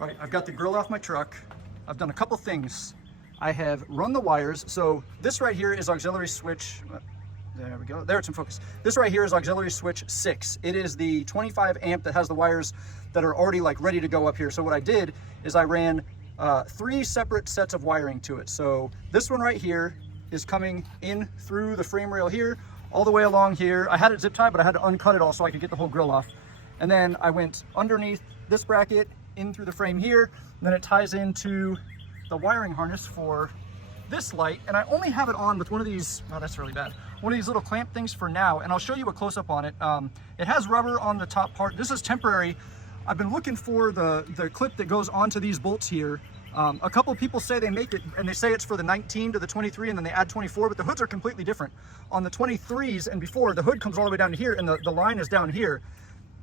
All right, I've got the grill off my truck. I've done a couple things. I have run the wires. So this right here is auxiliary switch. There we go. There, it's in focus. This right here is auxiliary switch 6. It is the 25 amp that has the wires that are already like ready to go up here. So what I did is I ran 3 separate sets of wiring to it. So this one right here is coming in through the frame rail here, all the way along here. I had it zip tied, but I had to uncut it all so I could get the whole grill off. And then I went underneath this bracket, in through the frame here, and then it ties into the wiring harness for this light. And I only have it on with one of these, oh, that's really bad, one of these little clamp things for now, and I'll show you a close-up on it. It has rubber on the top part. This is temporary. I've been looking for the clip that goes onto these bolts here. A couple of people say they make it, and they say it's for the 19 to the 23, and then they add 24, but the hoods are completely different. On the 23s and before, the hood comes all the way down to here, and the line is down here.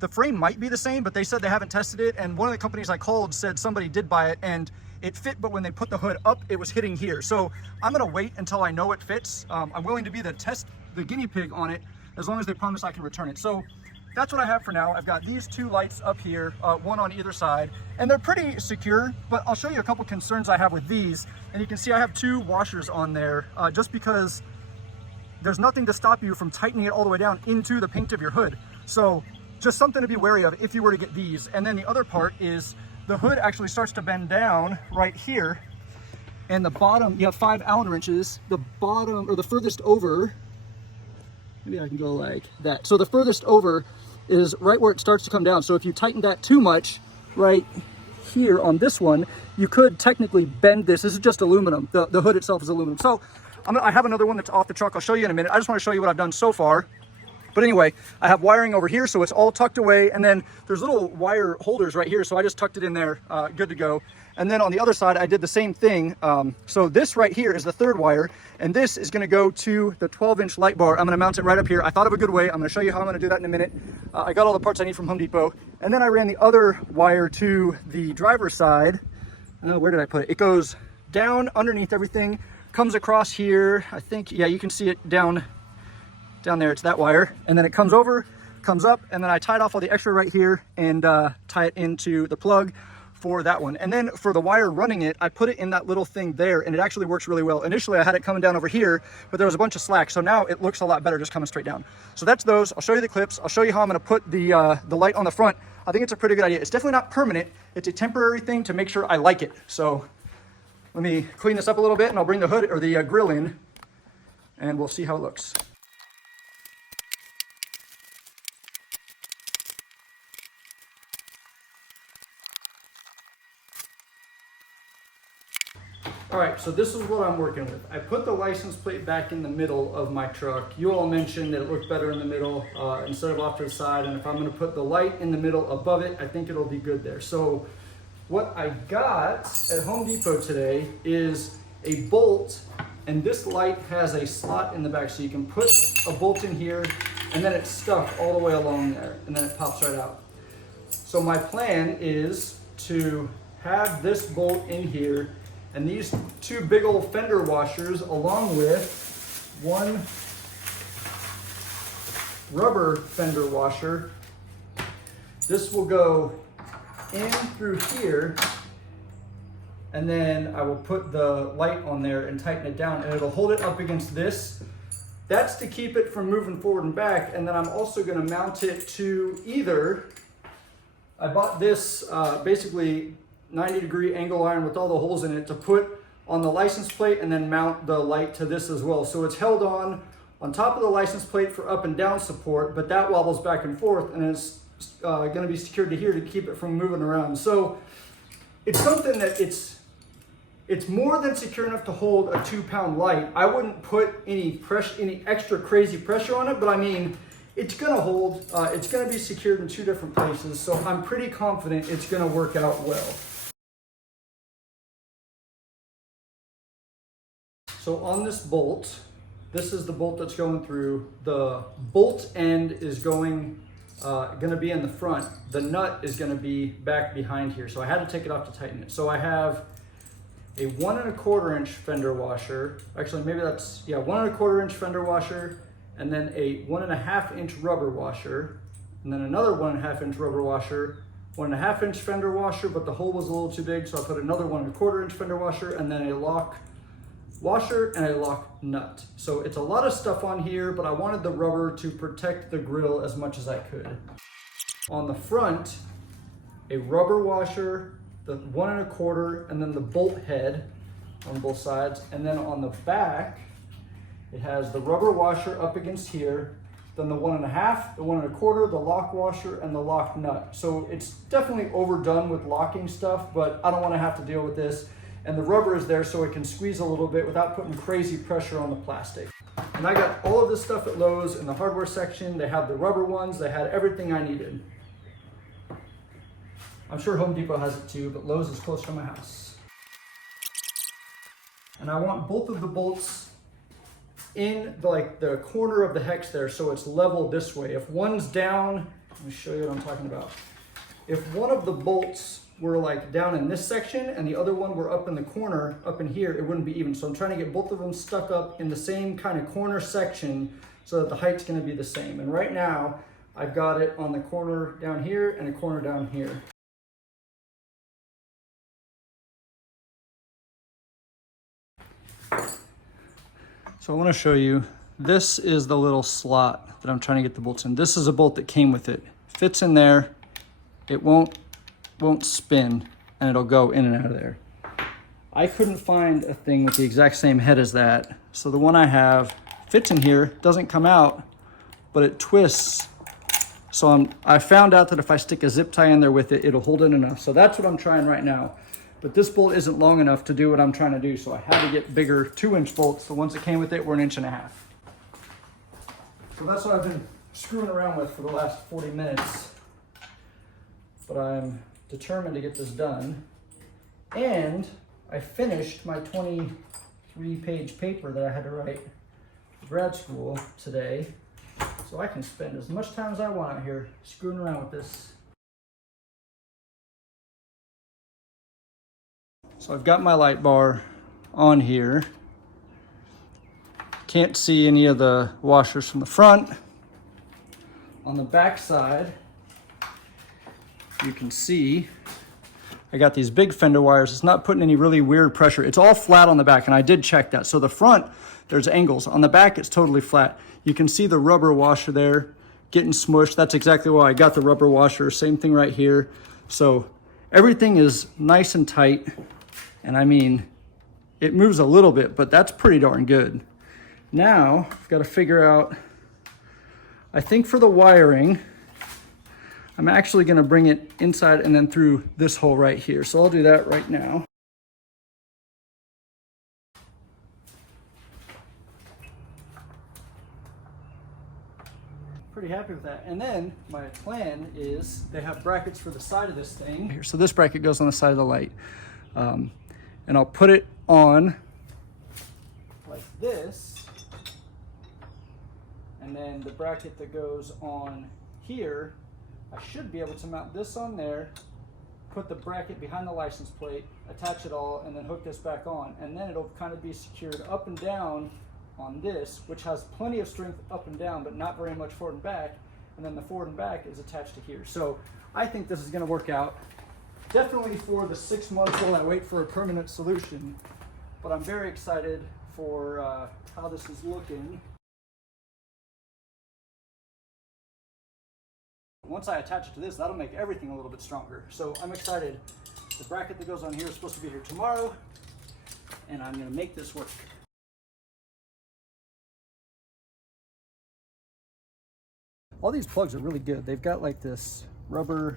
The frame might be the same, but they said they haven't tested it, and one of the companies I called said somebody did buy it, and it fit, but when they put the hood up, it was hitting here. So I'm gonna wait until I know it fits. I'm willing to be the guinea pig on it, as long as they promise I can return it. So that's what I have for now. I've got these 2 lights up here, one on either side, and they're pretty secure, but I'll show you a couple concerns I have with these. And you can see I have 2 washers on there, just because there's nothing to stop you from tightening it all the way down into the paint of your hood. So just something to be wary of if you were to get these. And then the other part is the hood actually starts to bend down right here, and the bottom, you have 5 Allen wrenches. The bottom, or the furthest over, maybe I can go like that. So the furthest over is right where it starts to come down. So if you tighten that too much right here on this one, you could technically bend this. This is just aluminum. The hood itself is aluminum. So I have another one that's off the truck. I'll show you in a minute. I just want to show you what I've done so far. But anyway, I have wiring over here, so it's all tucked away. And then there's little wire holders right here. So I just tucked it in there, good to go. And then on the other side, I did the same thing. So this right here is the 3rd wire, and this is gonna go to the 12-inch light bar. I'm gonna mount it right up here. I thought of a good way. I'm gonna show you how I'm gonna do that in a minute. I got all the parts I need from Home Depot. And then I ran the other wire to the driver's side. Where did I put it? It goes down underneath everything, comes across here. I think, yeah, you can see it down there. It's that wire. And then it comes over, comes up, and then I tied off all the extra right here and tie it into the plug for that one. And then for the wire running it, I put it in that little thing there, and it actually works really well. Initially I had it coming down over here, but there was a bunch of slack, so now it looks a lot better just coming straight down. So that's those. I'll show you the clips. I'll show you how I'm going to put the light on the front. I think it's a pretty good idea. It's definitely not permanent. It's a temporary thing to make sure I like it. So let me clean this up a little bit, and I'll bring the hood or the grill in, and we'll see how it looks. All right, so this is what I'm working with. I put the license plate back in the middle of my truck. You all mentioned that it looked better in the middle instead of off to the side. And if I'm gonna put the light in the middle above it, I think it'll be good there. So what I got at Home Depot today is a bolt, and this light has a slot in the back. So you can put a bolt in here, and then it's stuck all the way along there, and then it pops right out. So my plan is to have this bolt in here, and these 2 big old fender washers, along with 1 rubber fender washer. This will go in through here, and then I will put the light on there and tighten it down, and it'll hold it up against this. That's to keep it from moving forward and back. And then I'm also going to mount it to either, I bought this basically 90-degree angle iron with all the holes in it to put on the license plate, and then mount the light to this as well. So it's held on top of the license plate for up and down support, but that wobbles back and forth, and it's going to be secured to here to keep it from moving around. So it's something that it's more than secure enough to hold a 2-pound light. I wouldn't put any extra crazy pressure on it, but I mean, it's going to hold. It's going to be secured in 2 different places, so I'm pretty confident it's going to work out well. So on this bolt, this is the bolt that's going through. The bolt end is going to be in the front. The nut is going to be back behind here. So I had to take it off to tighten it. So I have a 1 1/4 inch fender washer. Actually, maybe that's, yeah, 1 1/4 inch fender washer, and then a 1 1/2 inch rubber washer, and then another 1 1/2 inch rubber washer, 1.5 inch fender washer, but the hole was a little too big, so I put another 1.25 inch fender washer, and then a lock washer and a lock nut. So it's a lot of stuff on here, but I wanted the rubber to protect the grill as much as I could. On the front, a rubber washer, the 1.25, and then the bolt head on both sides. And then on the back, it has the rubber washer up against here, then the 1.5, the 1.25, the lock washer, and the lock nut. So it's definitely overdone with locking stuff, but I don't want to have to deal with this. And the rubber is there so it can squeeze a little bit without putting crazy pressure on the plastic. And I got all of this stuff at Lowe's in the hardware section. They have the rubber ones, they had everything I needed. I'm sure Home Depot has it too, but Lowe's is close to my house. And I want both of the bolts in the corner of the hex there, so it's level this way. If one's down, let me show you what I'm talking about. If one of the bolts were like down in this section and the other one were up in the corner, up in here, it wouldn't be even. So I'm trying to get both of them stuck up in the same kind of corner section so that the height's gonna be the same. And right now, I've got it on the corner down here and a corner down here. So I want to show you, this is the little slot that I'm trying to get the bolts in. This is a bolt that came with it. Fits in there, it won't spin, and it'll go in and out of there. I couldn't find a thing with the exact same head as that. So the one I have fits in here, doesn't come out, but it twists. So I found out that if I stick a zip tie in there with it, it'll hold it enough. So that's what I'm trying right now. But this bolt isn't long enough to do what I'm trying to do, so I had to get bigger 2-inch bolts. The ones that came with it were 1.5 inches. So that's what I've been screwing around with for the last 40 minutes. But I'm determined to get this done. And I finished my 23-page paper that I had to write for grad school today. So I can spend as much time as I want out here screwing around with this. So I've got my light bar on here. Can't see any of the washers from the front. On the back side, you can see I got these big fender wires. It's not putting any really weird pressure. It's all flat on the back, and I did check that. So the front, there's angles. On the back, it's totally flat. You can see the rubber washer there getting smushed. That's exactly why I got the rubber washer. Same thing right here. So everything is nice and tight. And I mean, it moves a little bit, but that's pretty darn good. Now, I've got to figure out, I think for the wiring, I'm actually going to bring it inside and then through this hole right here. So I'll do that right now. Pretty happy with that. And then my plan is they have brackets for the side of this thing here. So this bracket goes on the side of the light. And I'll put it on like this, and then the bracket that goes on here, I should be able to mount this on there, put the bracket behind the license plate, attach it all, and then hook this back on, and then it'll kind of be secured up and down on this, which has plenty of strength up and down, but not very much forward and back, and then the forward and back is attached to here. So I think this is going to work out. Definitely for the 6 months while I wait for a permanent solution, but I'm very excited for how this is looking. Once I attach it to this, that'll make everything a little bit stronger. So I'm excited. The bracket that goes on here is supposed to be here tomorrow, and I'm going to make this work. All these plugs are really good. They've got like this rubber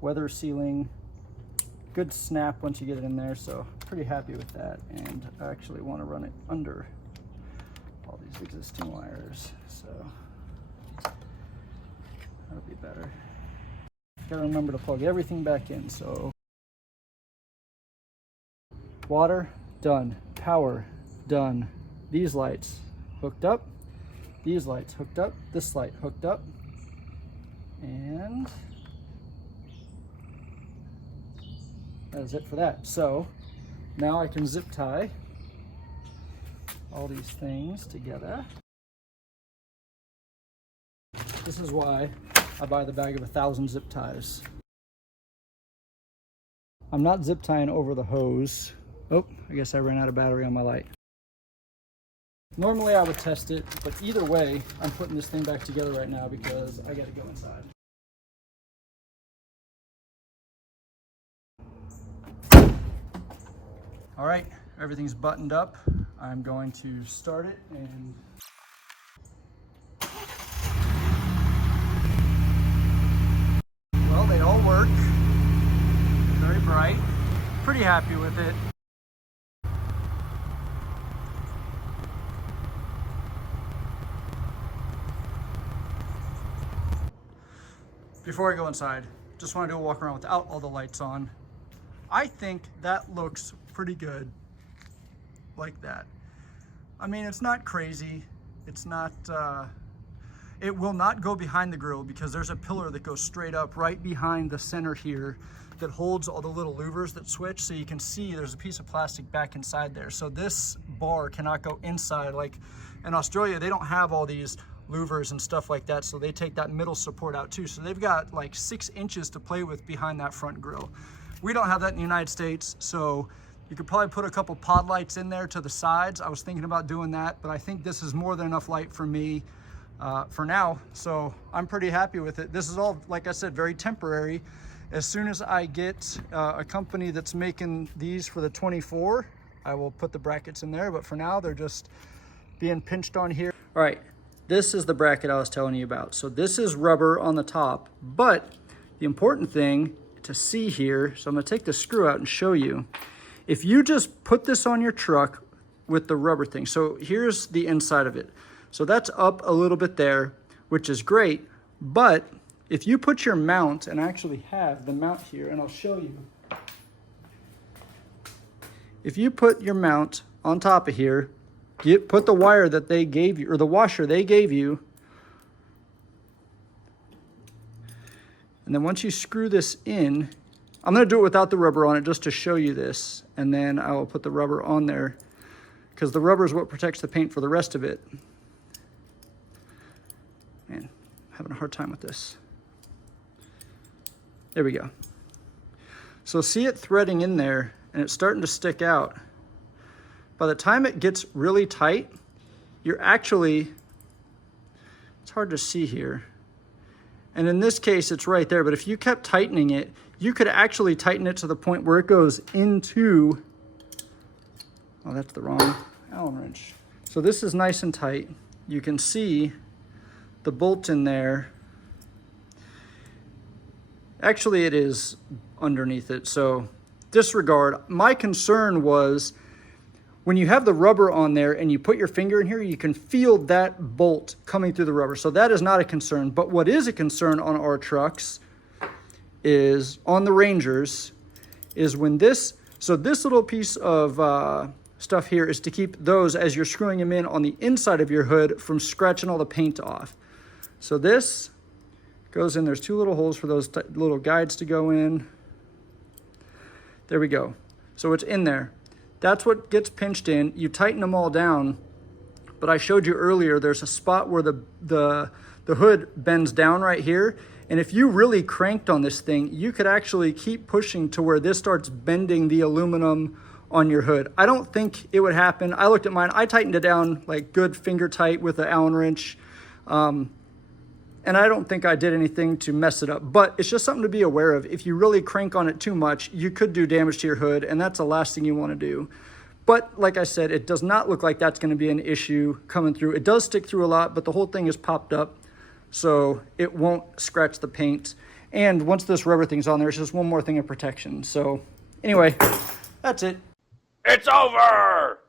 weather sealing. Good snap once you get it in there, so pretty happy with that. And I actually want to run it under all these existing wires, so that'll be better. Gotta remember to plug everything back in. So water, done. Power, done. These lights hooked up. These lights hooked up. This light hooked up. And that is it for that. So now I can zip tie all these things together. This is why I buy the bag of 1,000 zip ties. I'm not zip tying over the hose. Oh, I guess I ran out of battery on my light. Normally I would test it, but either way, I'm putting this thing back together right now because I gotta go inside. All right, everything's buttoned up. I'm going to start it and well, they all work. Very bright. Pretty happy with it. Before I go inside, just want to do a walk around without all the lights on. I think that looks pretty good like that. I mean, it's not crazy. It's not, it will not go behind the grill because there's a pillar that goes straight up right behind the center here that holds all the little louvers that switch. So you can see there's a piece of plastic back inside there. So this bar cannot go inside. Like in Australia, they don't have all these louvers and stuff like that, so they take that middle support out too. So they've got like 6 inches to play with behind that front grill. We don't have that in the United States, so you could probably put a couple pod lights in there to the sides. I was thinking about doing that, but I think this is more than enough light for me for now, so I'm pretty happy with it. This is all, like I said, very temporary. As soon as I get a company that's making these for the 24, I will put the brackets in there, but for now they're just being pinched on here. All right. This is the bracket I was telling you about. So this is rubber on the top, but the important thing to see here, so I'm gonna take the screw out and show you. If you just put this on your truck with the rubber thing, so here's the inside of it. So that's up a little bit there, which is great, but if you put your mount, and I actually have the mount here, and I'll show you. If you put your mount on top of here, put the wire that they gave you, or the washer they gave you, and then once you screw this in, I'm going to do it without the rubber on it just to show you this, and then I will put the rubber on there because the rubber is what protects the paint for the rest of it. Man, I'm having a hard time with this. There we go. So see it threading in there, and it's starting to stick out. By the time it gets really tight, you're actually, it's hard to see here. And in this case, it's right there, but if you kept tightening it, you could actually tighten it to the point where it goes into, oh, that's the wrong Allen wrench. So this is nice and tight. You can see the bolt in there. Actually, it is underneath it, so disregard. My concern was, when you have the rubber on there and you put your finger in here, you can feel that bolt coming through the rubber. So that is not a concern. But what is a concern on our trucks is, on the Rangers, is when this, so this little piece of stuff here is to keep those, as you're screwing them in on the inside of your hood, from scratching all the paint off. So this goes in, there's 2 little holes for those little guides to go in. There we go. So it's in there. That's what gets pinched in. You tighten them all down, but I showed you earlier, there's a spot where the hood bends down right here. And if you really cranked on this thing, you could actually keep pushing to where this starts bending the aluminum on your hood. I don't think it would happen. I looked at mine. I tightened it down like good finger tight with an Allen wrench. And I don't think I did anything to mess it up, but it's just something to be aware of. If you really crank on it too much, you could do damage to your hood, and that's the last thing you want to do. But like I said, it does not look like that's going to be an issue coming through. It does stick through a lot, but the whole thing is popped up, so it won't scratch the paint. And once this rubber thing's on there, it's just one more thing of protection. So anyway, that's it. It's over!